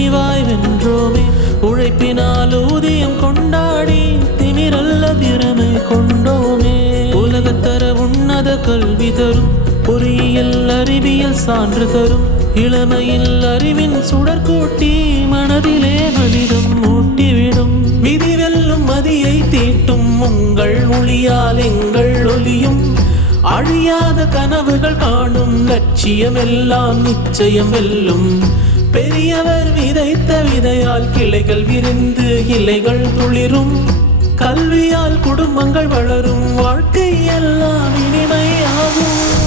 துணிவாய் வென்றோமே. உழைப்பினால் ஊதியம் கொண்டாடி திமிரல்ல திறமை கொண்டோமே. உலகத்தர உன்னத கல்வி தரும் பொறியியல் அறிவியல் சான்று தரும். இளமையில் அறிவின் சுடற்கூட்டி மனதிலே மனிதம் ஊட்டிவிடும். விதி வெல்லும் மதியை தீட்டும் உங்கள் ஒளியால் எங்கள் ஒளியும். அழியாத கனவுகள் காணும் லட்சியம் எல்லாம் நிச்சயம் வெல்லும். பெரியவர் விதைத்த விதையால் கிளைகள் விரிந்து இலைகள் துளிரும். கல்வியால் குடும்பங்கள் வளரும். வாழ்க்கை எல்லாம் இனிமையாகும்.